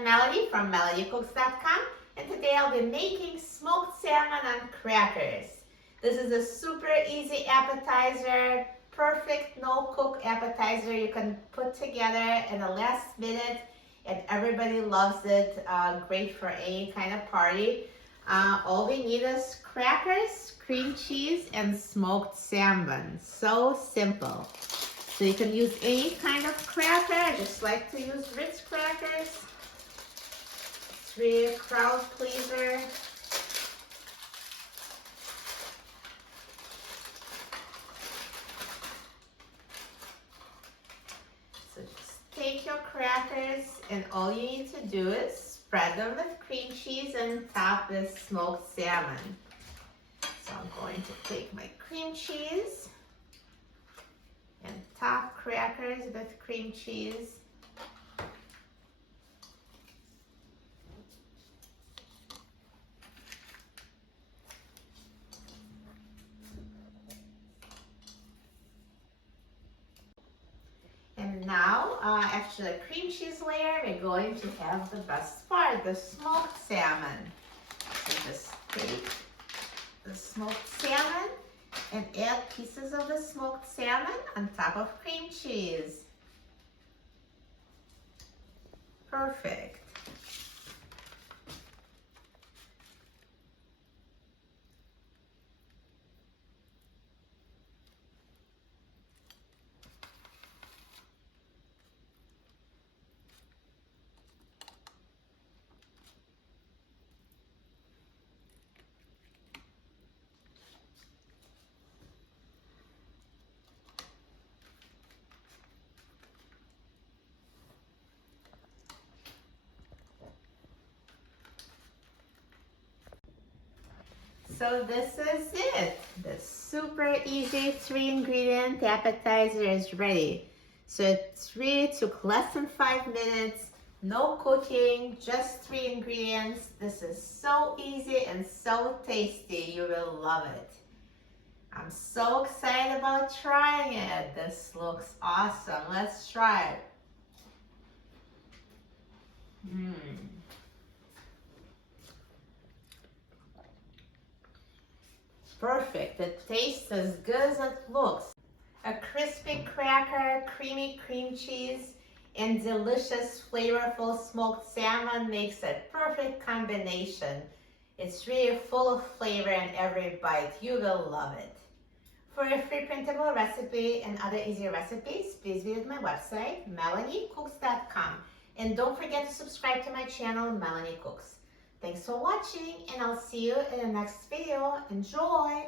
I'm Melanie from melaniecooks.com, and today I'll be making smoked salmon on crackers. This is a super easy appetizer, perfect no-cook appetizer you can put together in the last minute, and everybody loves it. Great for any kind of party. All we need is crackers, cream cheese, and smoked salmon. So simple. So you can use any kind of cracker. I just like to use Ritz crackers. It's really a crowd pleaser. So just take your crackers and all you need to do is spread them with cream cheese and top with smoked salmon. So I'm going to take my cream cheese and top crackers with cream cheese. And now, after the cream cheese layer, we're going to have the best part, the smoked salmon. So just take the smoked salmon and add pieces of the smoked salmon on top of cream cheese. Perfect. So this is it. The super easy 3-ingredient appetizer is ready. So it really took less than 5 minutes, no cooking, just 3 ingredients. This is so easy and so tasty. You will love it. I'm so excited about trying it. This looks awesome. Let's try it. Perfect. It tastes as good as it looks. A crispy cracker, creamy cream cheese, and delicious flavorful smoked salmon makes a perfect combination. It's really full of flavor in every bite. You will love it. For a free printable recipe and other easy recipes, please visit my website, melaniecooks.com. And don't forget to subscribe to my channel, Melanie Cooks. Thanks for watching, and I'll see you in the next video. Enjoy!